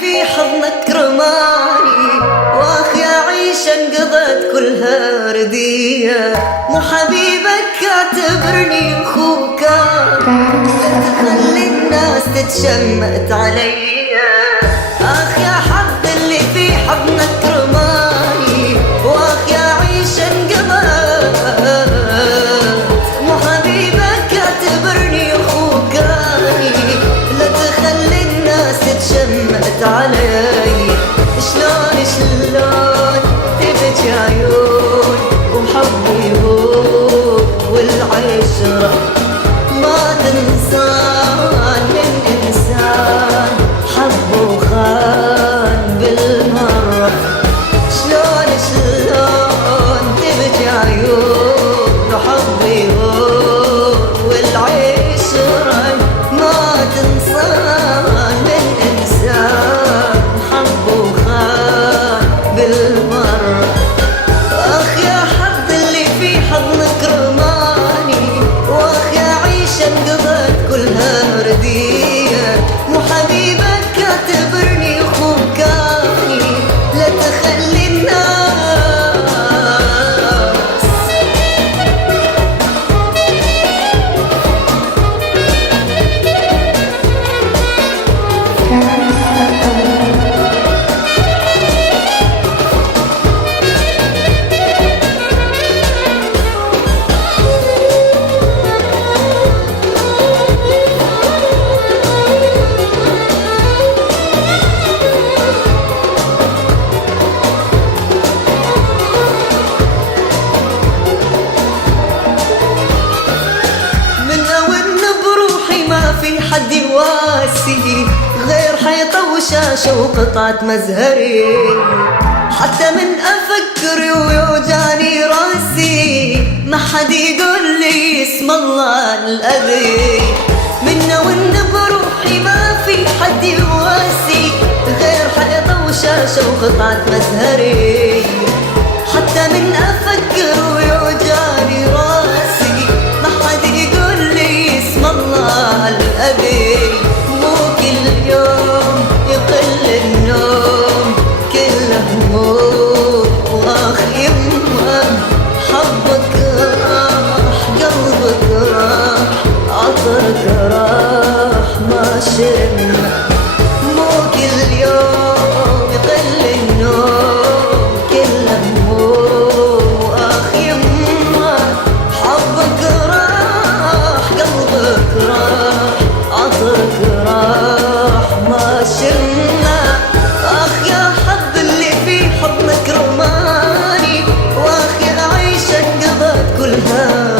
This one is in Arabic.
في حضنك رماني، واخ يا عيش انقضت كلها ردية. مو حبيبك اعتبرني اخوك، لا تخلي الناس تتشمت علي. اخ يا حظ اللي في حضنك رماني، واخ يا عيش انقضت. مو حبيبك اعتبرني اخوك، لا تخلي الناس تتشمت علي. شلون تبكي عيون وحبي يهون، والعشرة ما تنسان من إنسان حب وخان بالمرة. شلون تبكي عيون وحبي يهون، والعشرة ما تنسان من إنسان حب وخان بالمرة. أخ يا حظ اللي في حضنك رماني، وأخ يا عيش انقضت كلها ردية. مو حبيبك اعتبرني أخوك، لا تخلي الناس في حد يواسي غير حيطة وشاشة وقطعة مزهري. حتى من أفكر ويوجعني راسي، ما حد يقول لي اسم الله الأذي. منا وإن بروحي ما في حد يواسي غير حيطة وشاشة وقطعة مزهري. حتى من أفكر ويوجعني راسي، ما حد يقول لي اسم الله الأبي. مو كل يوم يقل النوم، كل هموم واخ يمه. حبك راح قلبك راح، عطرك راح ما شمه. مو كل يوم يقل النوم، كل هموم واخ يمه. حبك راح قلبك راح، عطرك راح ما شلنا. اخ يا حظ اللي في حضنك رماني، واخ يا عيش انقضت كلها